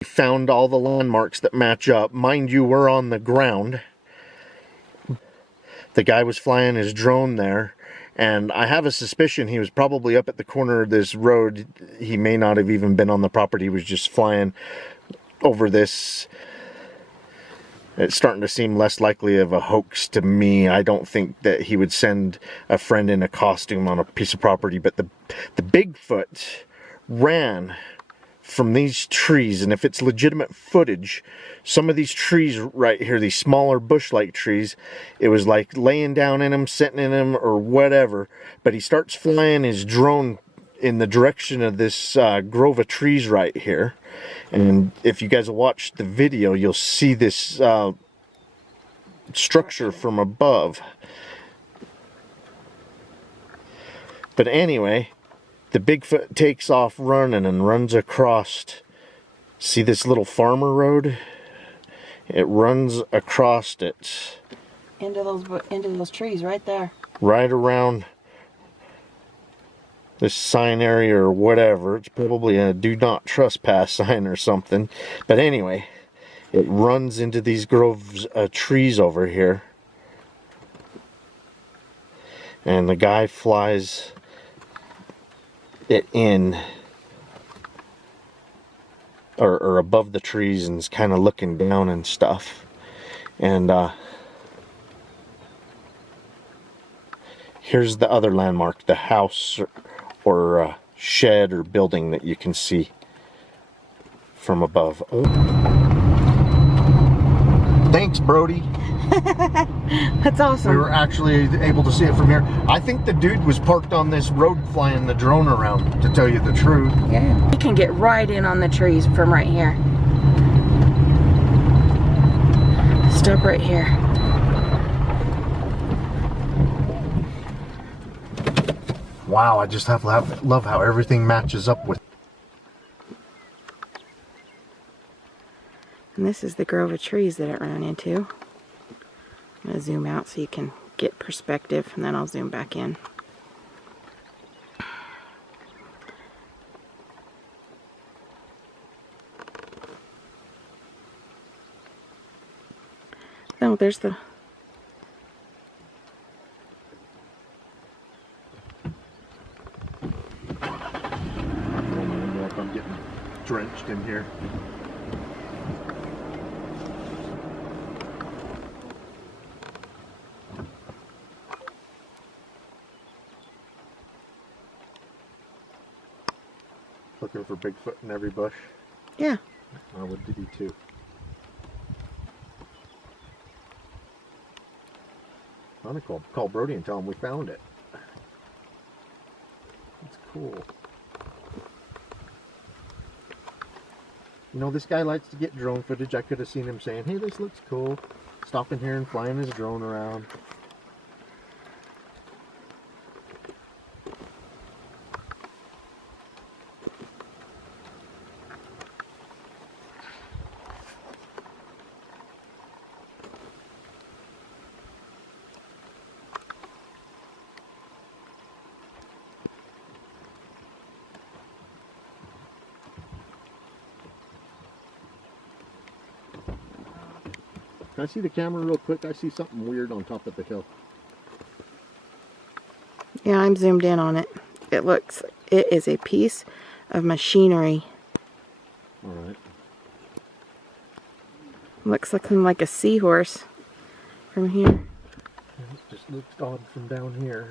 He found all the landmarks that match up. Mind you, we're on the ground. The guy was flying his drone there, and I have a suspicion he was probably up at the corner of this road. He may not have even been on the property. He was just flying over this. It's starting to seem less likely of a hoax to me. I don't think that he would send a friend in a costume on a piece of property, but the Bigfoot ran from these trees, and if it's legitimate footage, some of these trees right here, these smaller bush-like trees, it was like laying down in them, sitting in them, or whatever, but he starts flying his drone in the direction of this grove of trees right here. And if you guys watch the video, you'll see this structure from above. But anyway, the Bigfoot takes off running and runs across. See this little farmer road? It runs across it. Into those trees right there. Right around this sign area or whatever. It's probably a do not trespass sign or something. But anyway, it runs into these groves of trees over here. And the guy flies it in or above the trees and is kind of looking down and stuff. And here's the other landmark, the house or shed or building that you can see from above. Oh. Thanks, Brody. That's awesome. We were actually able to see it from here. I think the dude was parked on this road flying the drone around, to tell you the truth. Yeah. You can get right in on the trees from right here. Stop right here. Wow, I just love how everything matches up with. And this is the grove of trees that it ran into. I'm going to zoom out so you can get perspective, and then I'll zoom back in. Oh, there's the... I'm getting drenched in here. Looking for Bigfoot in every bush. Yeah. I would do too. I'm gonna call Brody and tell him we found it. It's cool. You know, this guy likes to get drone footage. I could have seen him saying, hey, this looks cool. Stopping here and flying his drone around. Can I see the camera real quick? I see something weird on top of the hill. Yeah, I'm zoomed in on it. It is a piece of machinery. Alright. Looks like a seahorse from here. It just looks odd from down here.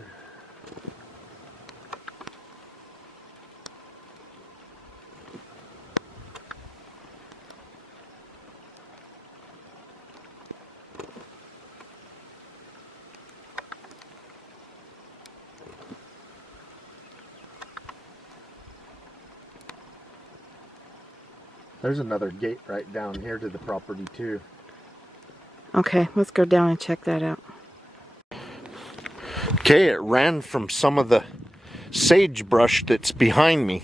There's another gate right down here to the property too. Okay, let's go down and check that out. Okay, it ran from some of the sagebrush that's behind me,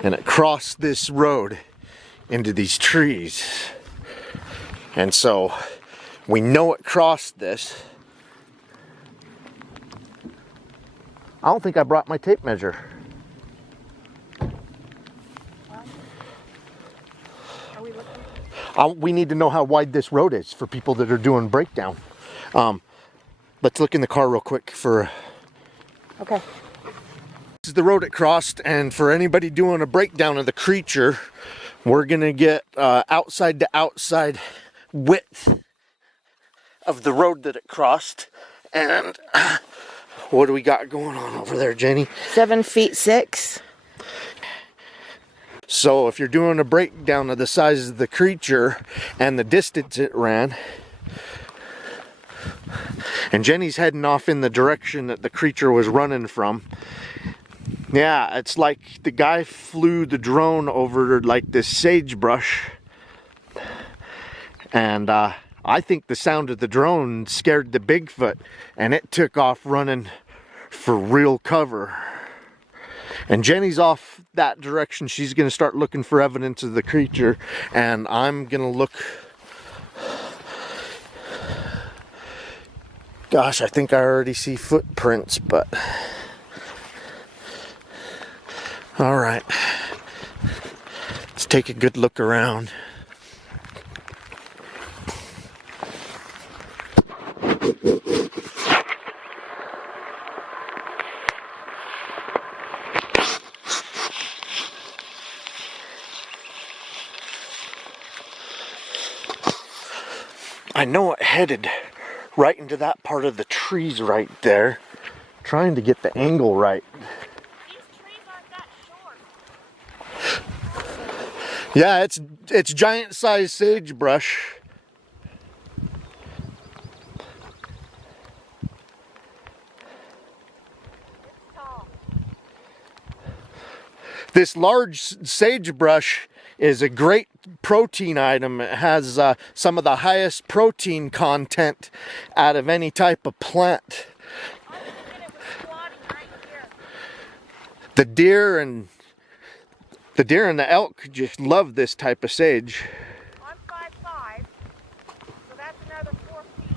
and it crossed this road into these trees. And so we know it crossed this. I don't think I brought my tape measure. We need to know how wide this road is for people that are doing breakdown. Let's look in the car real quick for... Okay. This is the road it crossed, and for anybody doing a breakdown of the creature, we're gonna get outside to outside width of the road that it crossed. And what do we got going on over there, Jenny? 7 feet 6. So if you're doing a breakdown of the size of the creature and the distance it ran, and Jenny's heading off in the direction that the creature was running from. Yeah, it's like the guy flew the drone over like this sagebrush, and I think the sound of the drone scared the Bigfoot, and it took off running for real cover. And Jenny's off that direction. She's going to start looking for evidence of the creature, and I'm going to look... Gosh, I think I already see footprints, but... All right. Let's take a good look around. I know it headed right into that part of the trees right there. Trying to get the angle right. These trees aren't that short. Yeah, it's giant sized sagebrush. It's tall. This large sagebrush is a great protein item. It has some of the highest protein content out of any type of plant. I was thinking it was squatting right here. The deer and the elk just love this type of sage. I'm 5'5", so that's another 4 feet.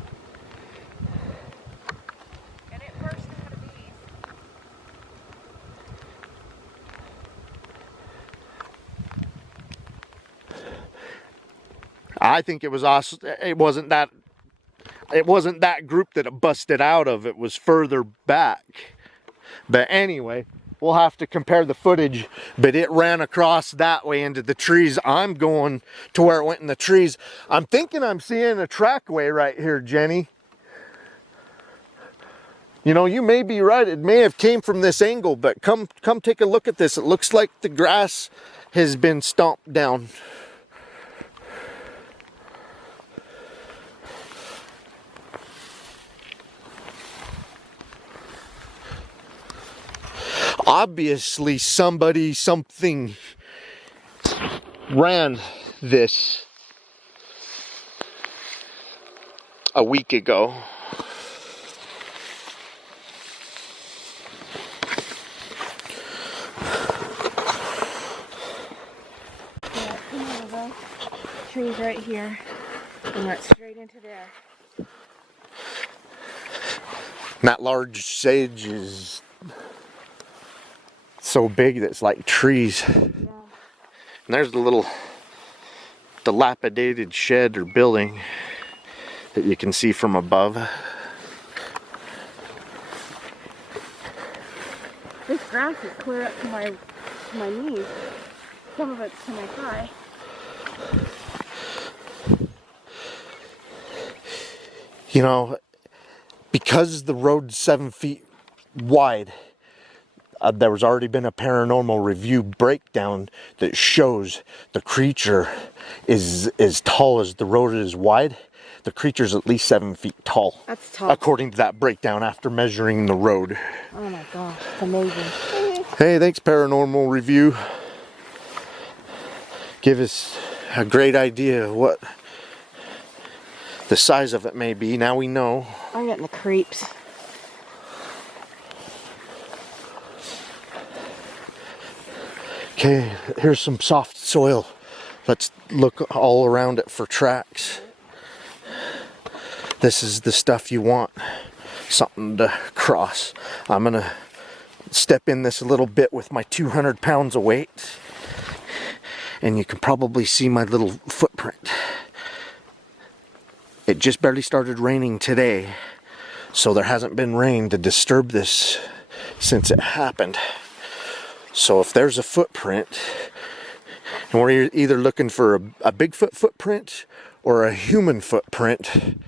And it burst into the bees. I think it was awesome. It wasn't that group that it busted out of. It was further back. But anyway, we'll have to compare the footage. But it ran across that way into the trees. I'm going to where it went in the trees. I'm thinking I'm seeing a trackway right here, Jenny. You know, you may be right. It may have came from this angle, but come take a look at this. It looks like the grass has been stomped down. Obviously something ran this a week ago. Yeah, come over. Trees right here. And went straight into there. That large sage is so big that it's like trees. Yeah. And there's the little dilapidated shed or building that you can see from above. This grass is clear up to my knees. Some of it's to my thigh. You know, because the road's 7 feet wide, there was already been a paranormal review breakdown that shows the creature is as tall as the road is wide. The creature's at least 7 feet tall. That's tall. According to that breakdown after measuring the road. Oh my gosh, it's amazing. Hey, thanks Paranormal Review. Give us a great idea of what the size of it may be. Now we know. I'm getting the creeps. Okay, here's some soft soil. Let's look all around it for tracks. This is the stuff you want. Something to cross. I'm gonna step in this a little bit with my 200 pounds of weight. and you can probably see my little footprint. It just barely started raining today, so there hasn't been rain to disturb this since it happened. So if there's a footprint, and we're either looking for a Bigfoot footprint or a human footprint,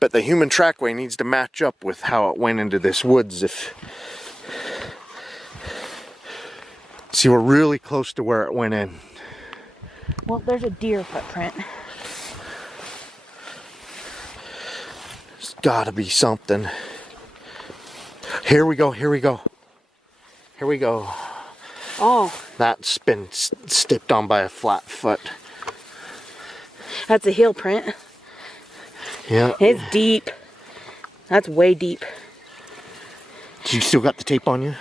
but the human trackway needs to match up with how it went into this woods. See, we're really close to where it went in. Well, there's a deer footprint. There's gotta be something. Here we go, here we go. Here we go. Oh. That's been stepped on by a flat foot. That's a heel print. Yeah. It's deep. That's way deep. You still got the tape on you?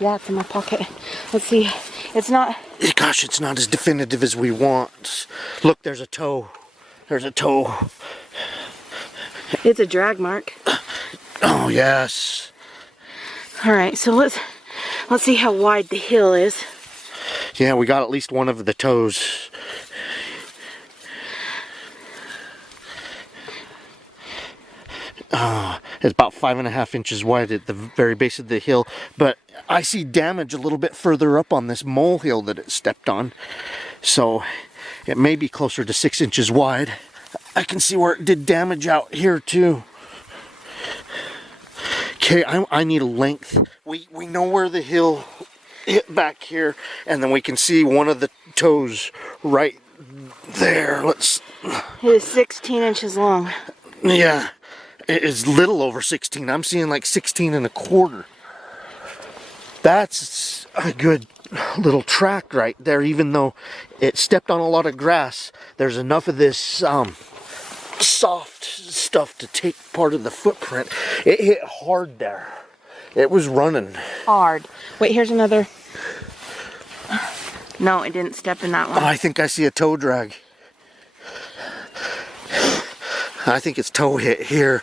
Yeah, it's in my pocket. Let's see. It's not... Gosh, it's not as definitive as we want. Look, there's a toe. There's a toe. It's a drag mark. Oh, yes. Alright, so let's see how wide the heel is. Yeah, we got at least one of the toes. It's about 5.5 inches wide at the very base of the hill, but I see damage a little bit further up on this molehill that it stepped on, so it may be closer to 6 inches wide. I can see where it did damage out here too. Okay, I need a length. We know where the hill hit back here, and then we can see one of the toes right there. It is 16 inches long. Yeah. It's little over 16. I'm seeing like 16.25. That's a good little track right there, even though it stepped on a lot of grass. There's enough of this soft stuff to take part of the footprint. It hit hard there. It was running. Hard. Wait, here's another. No, it didn't step in that one. I think I see a toe drag. I think it's toe hit here.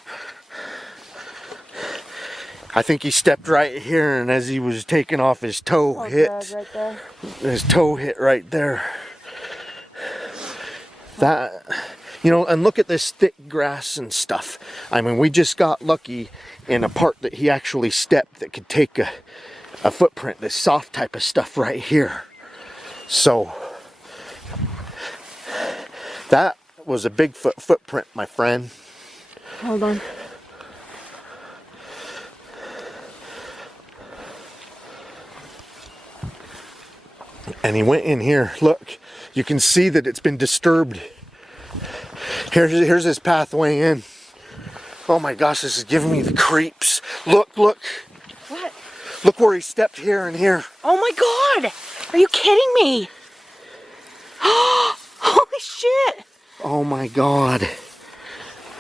I think he stepped right here, and as he was taking off, his toe hit. Right there. His toe hit right there. That, you know, and look at this thick grass and stuff. I mean, we just got lucky in a part that he actually stepped that could take a footprint, this soft type of stuff right here. So, that was a Bigfoot footprint, my friend. Hold on. And he went in here. Look, you can see that it's been disturbed. Here's his pathway in. Oh my gosh, this is giving me the creeps. Look. What? Look where he stepped here and here. Oh my god! Are you kidding me? Holy shit! Oh my god.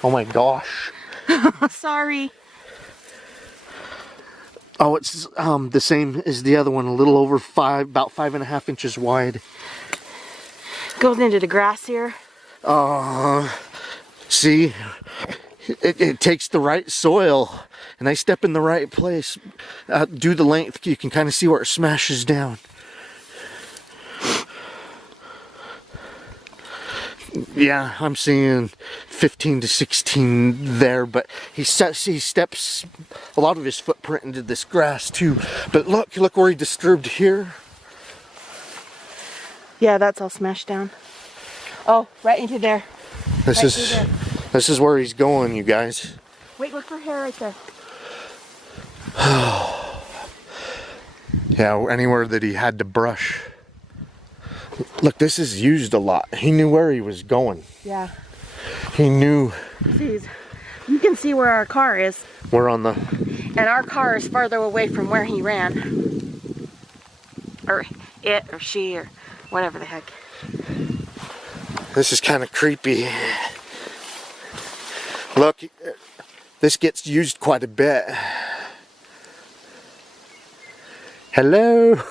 Oh my gosh. Sorry. Oh, it's the same as the other one, a little over about 5.5 inches wide. Goes into the grass here. See, it takes the right soil, and I step in the right place. Do the length, you can kind of see where it smashes down. Yeah, I'm seeing 15 to 16 there, but he steps a lot of his footprint into this grass too. But look where he disturbed here. Yeah, that's all smashed down. Oh, right into there. This is where he's going, you guys. Wait, look for hair right there. Yeah, anywhere that he had to brush. Look, this is used a lot. He knew where he was going. Yeah. He knew. See, you can see where our car is. We're on the... And our car is farther away from where he ran. Or it, or she, or whatever the heck. This is kind of creepy. Look, this gets used quite a bit. Hello?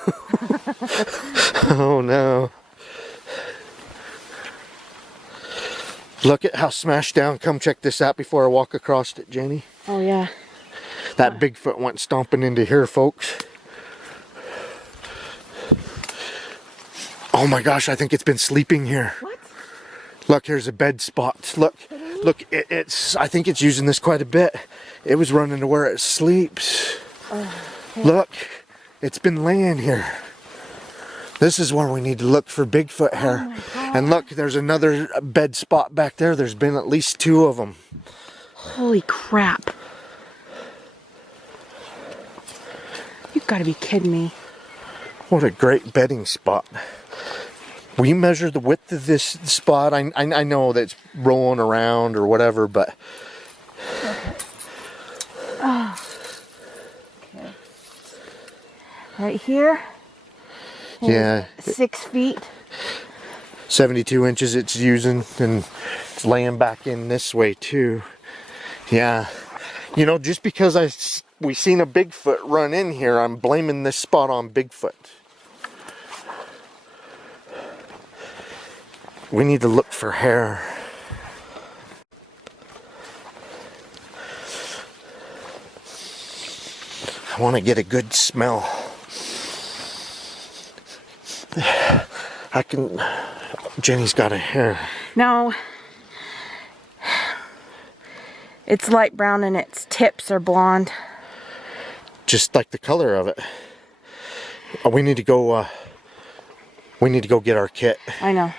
Oh no. Look at how smashed down. Come check this out before I walk across it, Jenny. Oh yeah. That Bigfoot went stomping into here, folks. Oh my gosh, I think it's been sleeping here. What? Look, here's a bed spot. Look, look, I think it's using this quite a bit. It was running to where it sleeps. Oh, okay. Look, it's been laying here. This is where we need to look for Bigfoot hair. Oh and look, there's another bed spot back there. There's been at least 2 of them. Holy crap. You've got to be kidding me. What a great bedding spot. We measure the width of this spot. I know that it's rolling around or whatever, but... Okay. Oh. Okay. Right here. Yeah. 6 feet. 72 inches it's using, and it's laying back in this way too. Yeah. You know, just because we seen a Bigfoot run in here, I'm blaming this spot on Bigfoot. We need to look for hair. I want to get a good smell. Jenny's got a hair. No. It's light brown and its tips are blonde. Just like the color of it. We need to go get our kit. I know.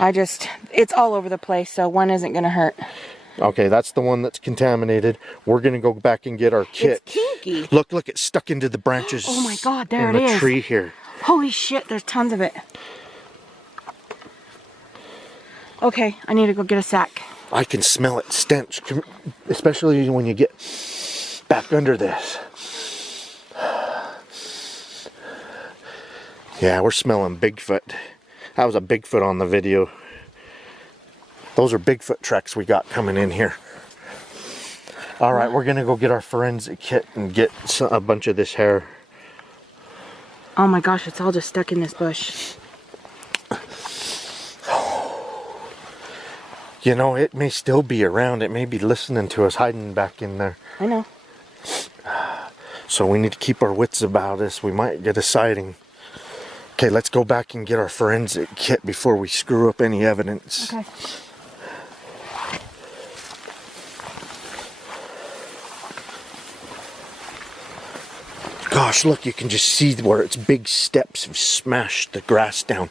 It's all over the place, so one isn't gonna hurt. Okay, that's the one that's contaminated. We're gonna go back and get our kit. It's kinky. Look, it's stuck into the branches. Oh my God, there it in the is. tree here. Holy shit, there's tons of it. Okay, I need to go get a sack. I can smell it stench, especially when you get back under this. Yeah, we're smelling Bigfoot. That was a Bigfoot on the video. Those are Bigfoot tracks we got coming in here. All right, we're gonna go get our forensic kit and get a bunch of this hair. Oh my gosh, it's all just stuck in this bush. You know, it may still be around. It may be listening to us, hiding back in there. I know. So we need to keep our wits about us. We might get a sighting. Okay, let's go back and get our forensic kit before we screw up any evidence. Okay. Gosh, look, you can just see where its big steps have smashed the grass down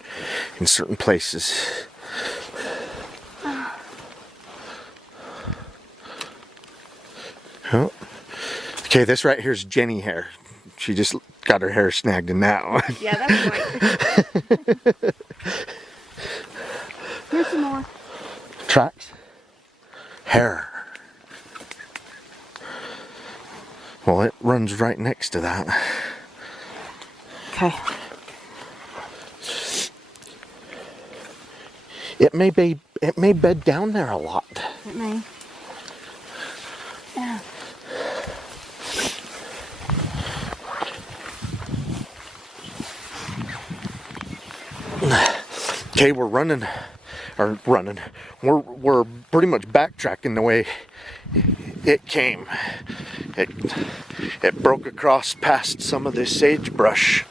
in certain places. Oh. Okay, this right here is Jenny hair. She just got her hair snagged in that one. Yeah, that's right. Here's some more. Tracks. Hair. Well, it runs right next to that. Okay. It may bed down there a lot. It may. Yeah. Okay, we're pretty much backtracking the way it came. It broke across past some of this sagebrush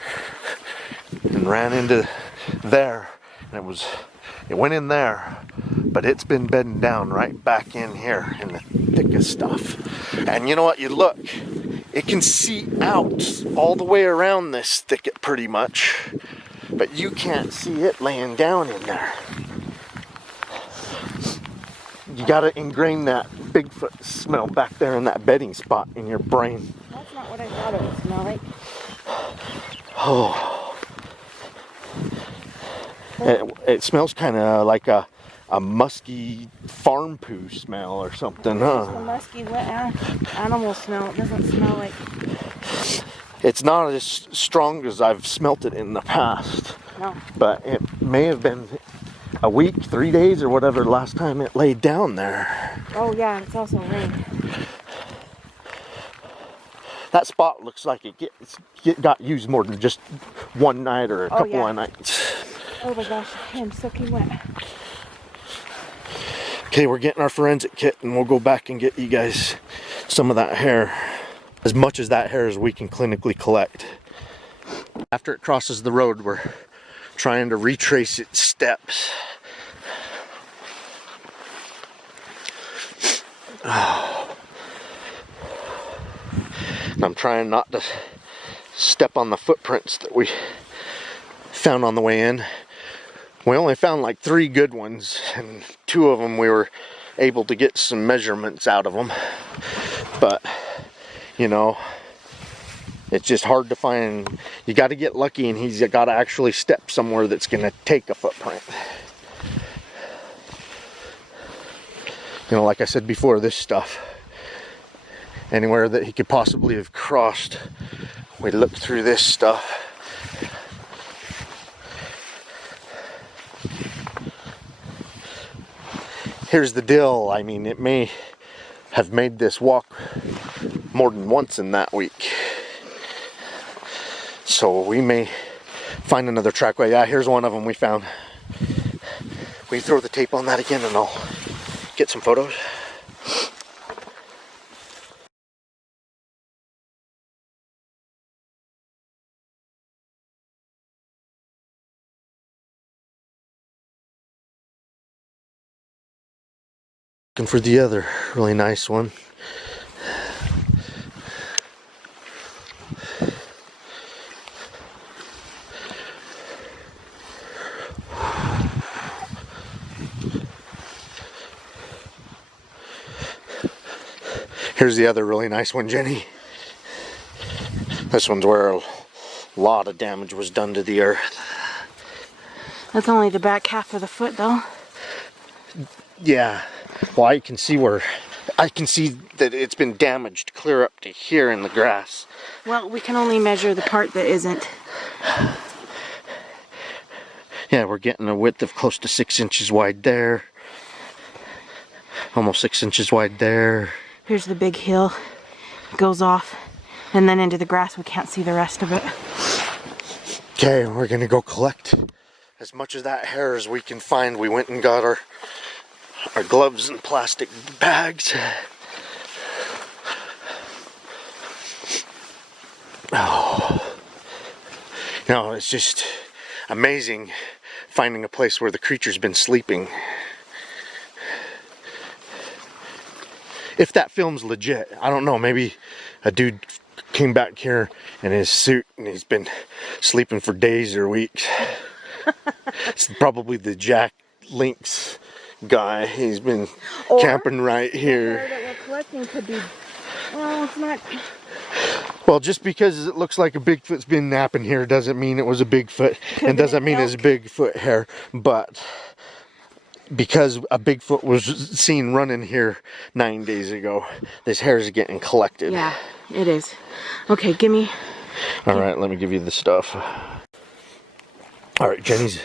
and ran into there, and it went in there, but it's been bedding down right back in here in the thick of stuff. And you know what, you look, it can see out all the way around this thicket pretty much, but you can't see it laying down in there. You gotta ingrain that Bigfoot smell back there in that bedding spot in your brain. That's not what I thought it would smell like. Oh. It smells kind of like a musky farm poo smell or something, huh? It's a musky wet animal smell. It doesn't smell like... It's not as strong as I've smelt it in the past. No. But it may have been a week, 3 days, or whatever last time it laid down there. Oh yeah, it's also rain. That spot looks like it got used more than just one night or a couple of nights. Oh my gosh, I'm soaking wet. Okay, we're getting our forensic kit and we'll go back and get you guys some of that hair. As much as that hair as we can clinically collect. After it crosses the road, we're trying to retrace its steps. Oh. And I'm trying not to step on the footprints that we found on the way in. We only found like 3 good ones, and 2 of them we were able to get some measurements out of them. But, you know, it's just hard to find. You got to get lucky, and he's got to actually step somewhere that's going to take a footprint. You know, like I said before, this stuff, anywhere that he could possibly have crossed, we look through this stuff. Here's the deal. I mean, it may have made this walk more than once in that week. So we may find another trackway. Yeah, here's one of them we found. We can throw the tape on that again and I'll get some photos. Looking for the other really nice one. Here's the other really nice one, Jenny. This one's where a lot of damage was done to the earth. That's only the back half of the foot, though. Yeah. Well, I can see that it's been damaged clear up to here in the grass. Well, we can only measure the part that isn't. Yeah, we're getting a width of close to 6 inches wide there. Almost 6 inches wide there. Here's the big hill. It goes off and then into the grass. We can't see the rest of it. Okay, we're gonna go collect as much of that hair as we can find. We went and got our gloves and plastic bags. Oh, you know, it's just amazing finding a place where the creature's been sleeping. If that film's legit, I don't know, maybe a dude came back here in his suit and he's been sleeping for days or weeks. It's probably the Jack Lynx guy. He's been camping right here. The hair that we're collecting could be, well, it's not. Well, just because it looks like a Bigfoot's been napping here doesn't mean it was a Bigfoot, and doesn't mean it's Bigfoot hair. But because a Bigfoot was seen running here 9 days ago, this hair is getting collected. Yeah, it is. Okay, give me. All right, let me give you the stuff. All right, Jenny's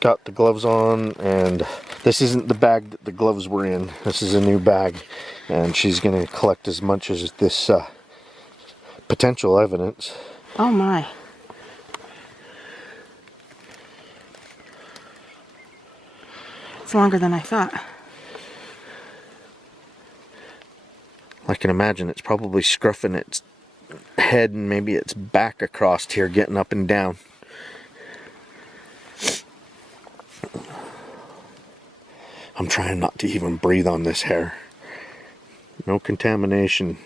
got the gloves on, and this isn't the bag that the gloves were in. This is a new bag, and she's going to collect as much as this potential evidence. Oh my. It's longer than I thought. I can imagine it's probably scruffing its head and maybe its back across here, getting up and down. I'm trying not to even breathe on this hair. No contamination.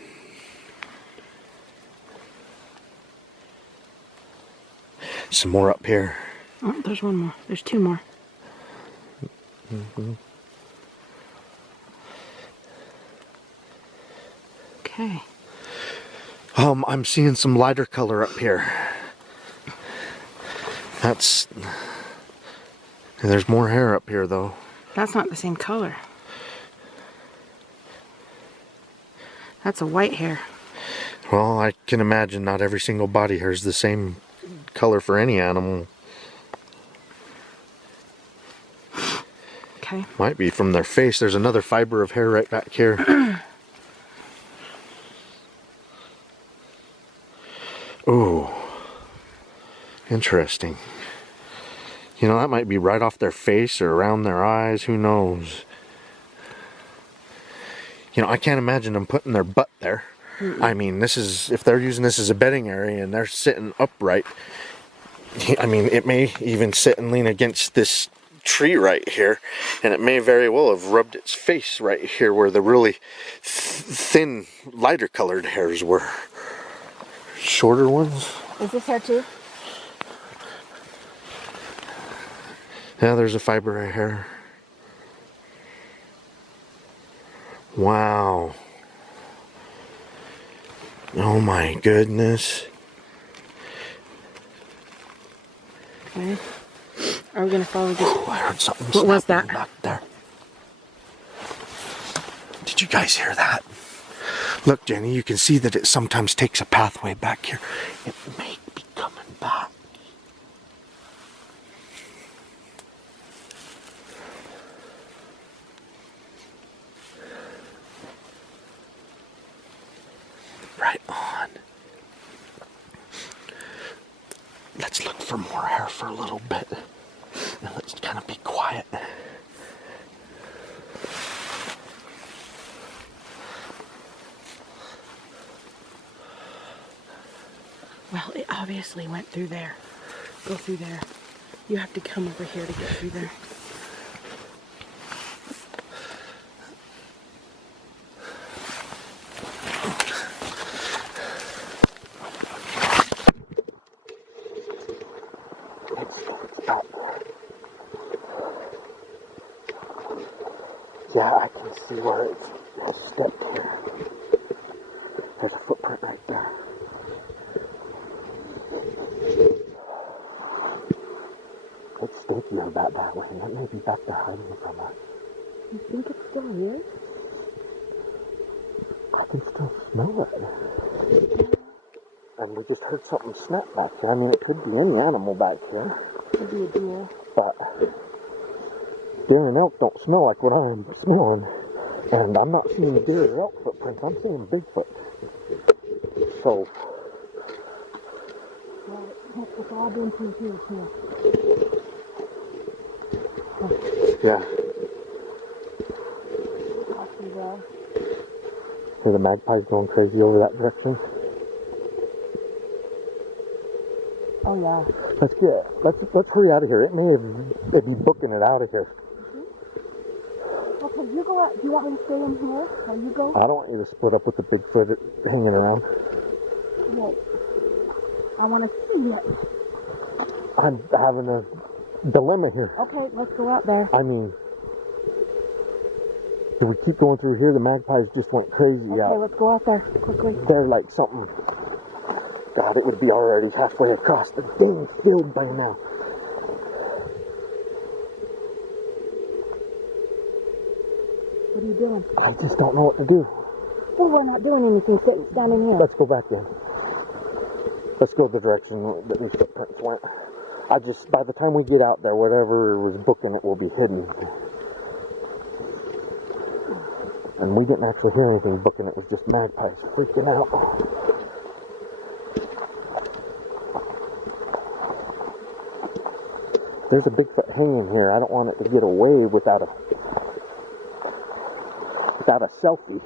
Some more up here. Oh, there's one more. There's 2 more. Mm-hmm. Okay. I'm seeing some lighter color up here. And there's more hair up here though. That's not the same color. That's a white hair. Well, I can imagine not every single body hair is the same color for any animal. Okay. Might be from their face. There's another fiber of hair right back here. Ooh. Interesting. You know, that might be right off their face or around their eyes. Who knows? You know, I can't imagine them putting their butt there. I mean, this is, if they're using this as a bedding area and they're sitting upright, I mean, it may even sit and lean against this tree right here, and it may very well have rubbed its face right here where the really thin, lighter colored hairs were. Shorter ones. Is this hair too? Yeah, there's a fiber of hair. Wow. Oh my goodness. Okay. Are we gonna follow this? Oh, I heard something. What was that? Back there. Did you guys hear that? Look, Jenny, you can see that it sometimes takes a pathway back here. It may be coming back. Right on. Let's look for more hair for a little bit. And let's kind of be quiet. Well, it obviously went through there. Go through there. You have to come over here to get through there. Yeah, I can see where it has stepped here. There's a footprint right there. It's stinkier that way. It may be back there hiding from us. You think it's still here? I can still smell it. And we just heard something snap back here. I mean, it could be any animal back here. Could be a deer. But deer and elk don't smell like what I'm smelling. And I'm not seeing deer or elk footprints. I'm seeing Bigfoot. So, Well, it's all been through here too. yeah. So the magpie's going crazy over that direction. Oh yeah. Let's hurry out of here. It may be booking it out of here. Okay, you go out. Do you want me to stay in here? Or you go? I don't want you to split up with the Bigfoot hanging around. Wait. I want to see it. I'm having a dilemma here. Okay, let's go out there. I mean, do we keep going through here? The magpies just went crazy Okay, out. let's go out there quickly. They're like something. God, it would be already halfway across the dang field by now. What are you doing? I just don't know what to do. Well, we're not doing anything sitting standing here. Let's go back in. Let's go the direction that these footprints went. By the time we get out there, whatever was booking it will be hidden. And we didn't actually hear anything booking it. It was just magpies freaking out. There's a Bigfoot hanging here. I don't want it to get away without a selfie.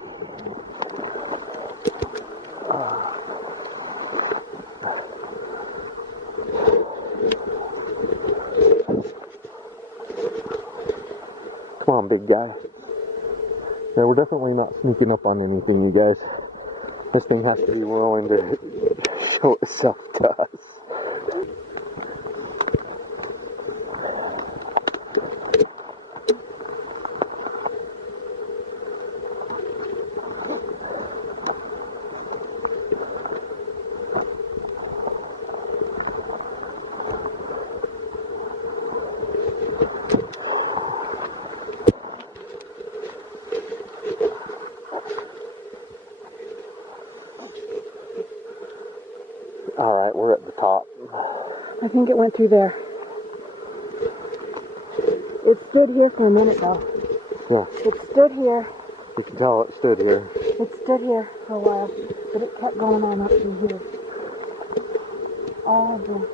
Come on, big guy. Yeah, we're definitely not sneaking up on anything, you guys. This thing has to be willing to show itself to us. Alright, we're at the top. I think it went through there. It stood here for a minute though. Yeah, It stood here. you can tell it stood here. It stood here for a while, but it kept going on up through here. All the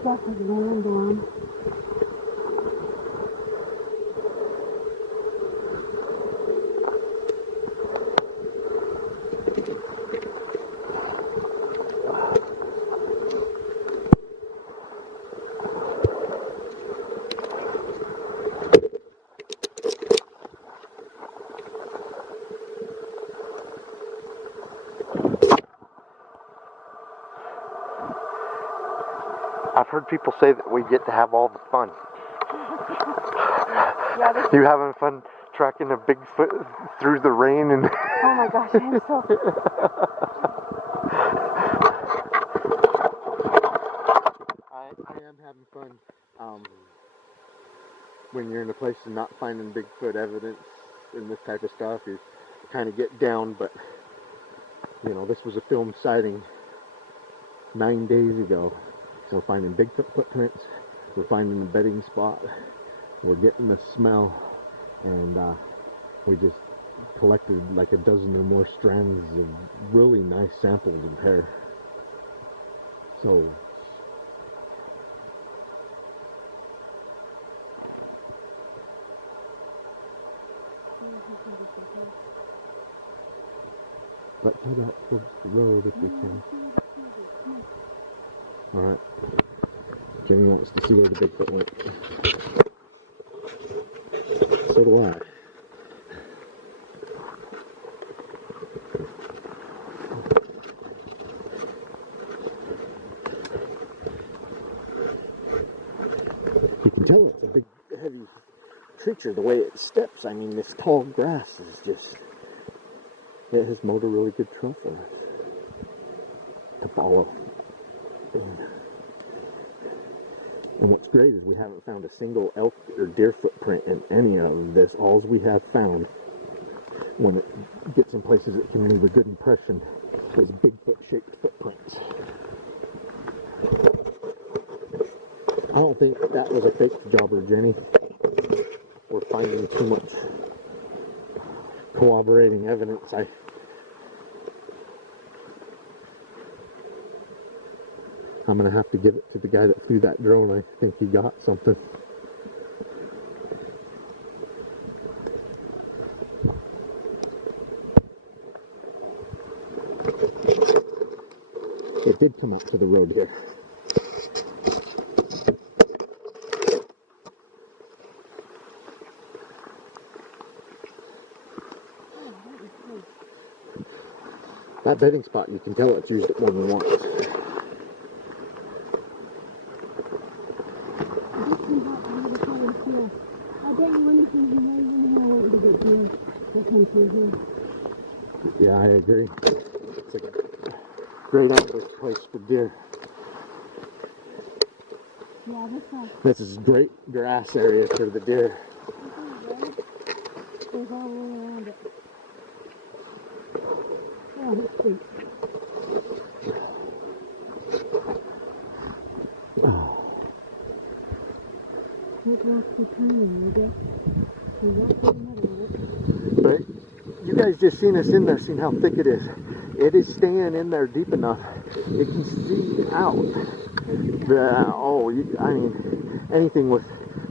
stuff is laying down. I've heard people say that we get to have all the fun. Yeah, You having fun tracking a Bigfoot through the rain and... oh my gosh, I am so... I am having fun when you're in a place and not finding Bigfoot evidence and this type of stuff. You kind of get down, but you know, this was a filmed sighting 9 days ago. So finding Bigfoot footprints, we're finding a bedding spot, we're getting the smell, and we just collected like a dozen or more strands of really nice samples of hair. So let's head out towards the road if we can. Alright. Jenny wants to see where the Bigfoot went. So do I. You can tell it's a big, heavy creature the way it steps. I mean, this tall grass is just... it has mowed a really good trail for us to follow. And what's great is we haven't found a single elk or deer footprint in any of this. All we have found, when it gets in places it can leave a good impression, is Bigfoot-shaped footprints. I don't think that was a fake jobber, Jenny. We're finding too much corroborating evidence. I'm going to have to give it to the guy that flew that drone. I think he got something. It did come out to the road here. That bedding spot, you can tell it's used it more than once. Yeah, I agree. It's like a great ambush place for deer. Yeah, this is great grass area for the deer. There's all around it. Oh, let's see. But you guys just seen us in there, seen how thick it is. It is staying in there deep enough. It can see out. I mean, anything with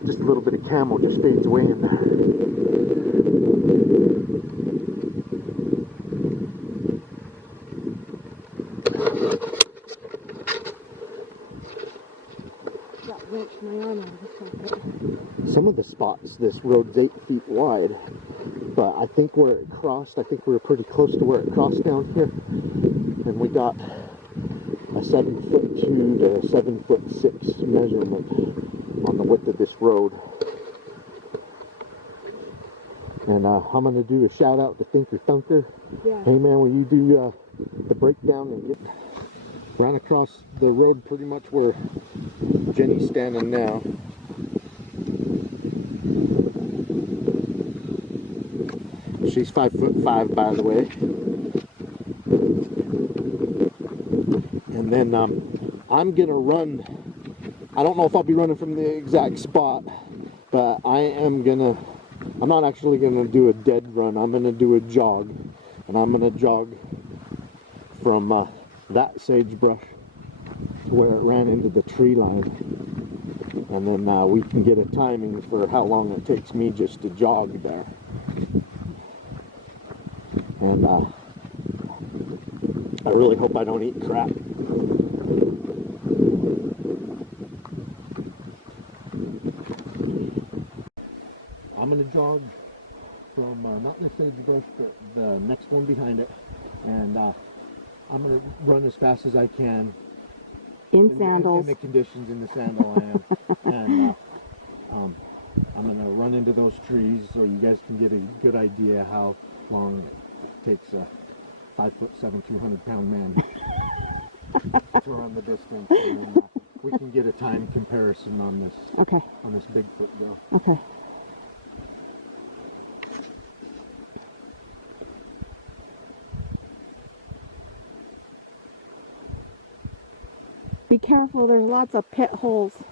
just a little bit of camo just fades away in there. Some of the spots, this road's 8 feet wide, but I think where it crossed, I think we were pretty close to where it crossed down here, and we got a 7'2" to 7'6" measurement on the width of this road. And I'm going to do a shout out to Thinker Thunker. Yeah. Hey man, will you do the breakdown and get ran across the road pretty much where Jenny's standing now. She's 5'5", by the way. And then I'm gonna run. I don't know if I'll be running from the exact spot, but I'm not actually gonna do a dead run. I'm gonna do a jog, and I'm gonna jog from that sagebrush to where it ran into the tree line, and then we can get a timing for how long it takes me just to jog there. And I really hope I don't eat crap. I'm gonna jog from not the sagebrush, but the next one behind it, and I'm gonna run as fast as I can In sandals. In the conditions in the sandal I am. And I'm going to run into those trees so you guys can get a good idea how long it takes a 5'7", 200-pound man to run the distance. And, we can get a time comparison on this. Okay. On this Bigfoot though. Okay. Be careful, there's lots of pit holes.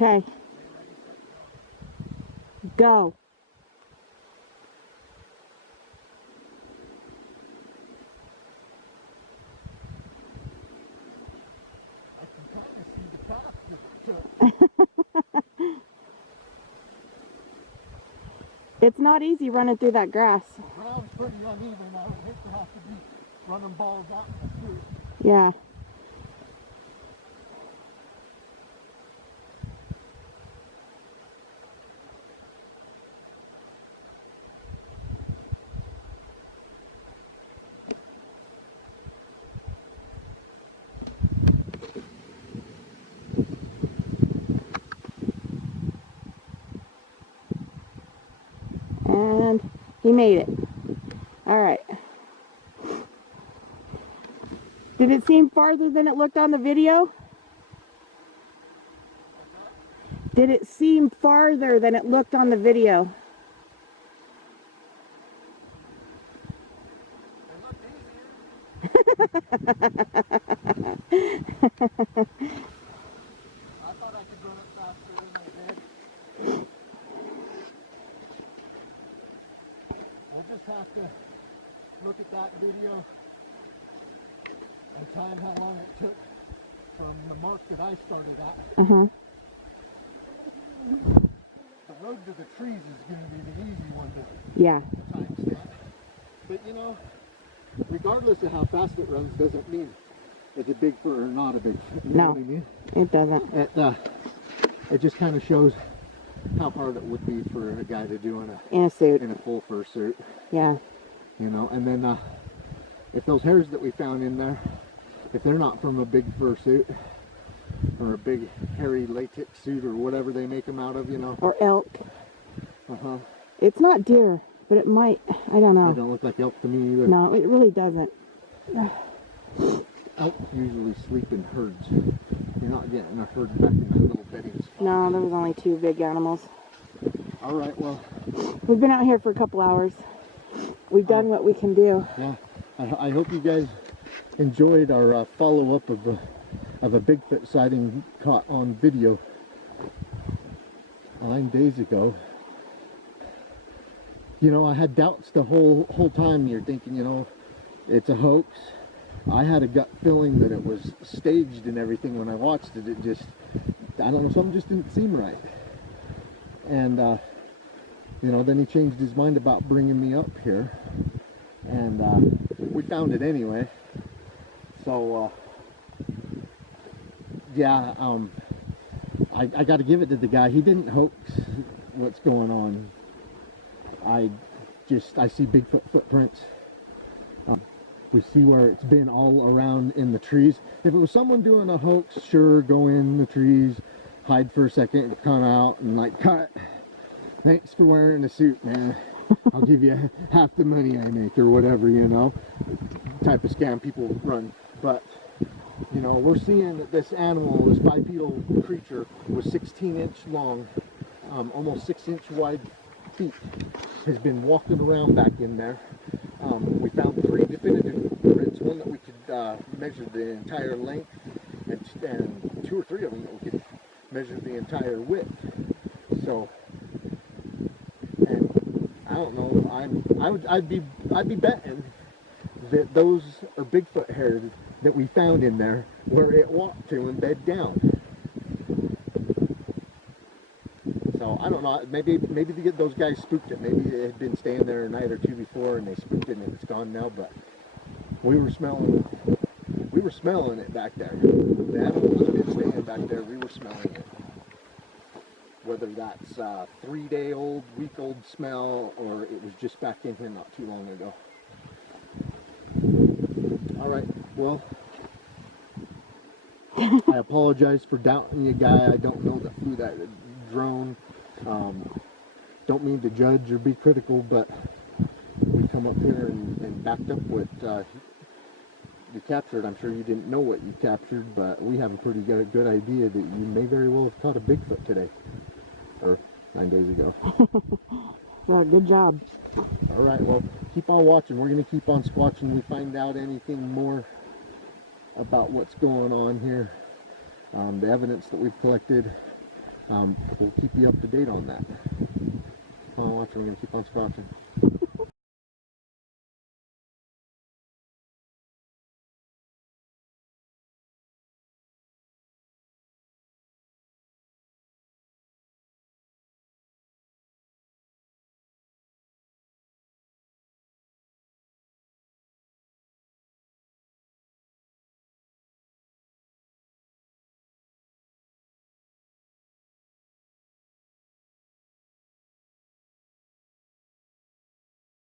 Okay. Go. It's not easy running through that grass. The ground's pretty uneven. I would hate to have to be running balls out in the street. Yeah. And he made it. All right. Did it seem farther than it looked on the video? Did it seem farther than it looked on the video? I thought I could run it faster than I did. I just have to look at that video and time how long it took from the mark that I started at. The road to the trees is going to be the easy one to timestamp. But you know, regardless of how fast it runs doesn't mean it's a Bigfoot or not a Bigfoot. You know what I mean? It doesn't. It just kind of shows how hard it would be for a guy to do in a suit. In a full fur suit. Yeah. You know, and then if those hairs that we found in there, if they're not from a big fur suit or a big hairy latex suit or whatever they make them out of, you know. Or elk. It's not deer, but it might. I don't know. They don't look like elk to me either. No, it really doesn't. Elk usually sleep in herds. You're not getting a herd back in that little bedding spot. No, there was only 2 big animals. All right, well. We've been out here for a couple hours. We've done what we can do. Yeah, I hope you guys enjoyed our follow-up of a Bigfoot sighting caught on video 9 days ago. You know, I had doubts the whole time. You're thinking, you know, it's a hoax. I had a gut feeling that it was staged and everything when I watched it. It just, I don't know, something just didn't seem right. And, you know, then he changed his mind about bringing me up here. And we found it anyway. So, yeah, I got to give it to the guy. He didn't hoax what's going on. I see Bigfoot footprints. We see where it's been all around in the trees. If it was someone doing a hoax, sure, go in the trees, hide for a second, and come out and like, cut. Thanks for wearing a suit, man. I'll give you half the money I make or whatever, you know, type of scam people run. But, you know, we're seeing that this animal, this bipedal creature, was 16-inch long, almost 6-inch wide feet, has been walking around back in there. We found 3 definitive prints, one that we could measure the entire length, and 2 or 3 of them that we could measure the entire width. So, and I don't know, I'd be betting that those are Bigfoot hairs that we found in there where it walked to and bed down. So So I don't know. Maybe those guys spooked it. Maybe it had been staying there a night or two before, and they spooked it, and it's gone now. But we were smelling it back there. The animal has been staying back there. We were smelling it. Whether that's 3-day-old, week-old smell, or it was just back in here not too long ago. All right. Well, I apologize for doubting you, guy. I don't know that flew that drone. Don't mean to judge or be critical, but we come up here and backed up what you captured. I'm sure you didn't know what you captured, but we have a pretty good idea that you may very well have caught a Bigfoot today, or 9 days ago. Well, good job. All right, well, keep on watching. We're going to keep on squatching. We find out anything more about what's going on here, the evidence that we've collected. We'll keep you up to date on that. Keep on watching. We're going to keep on squatching.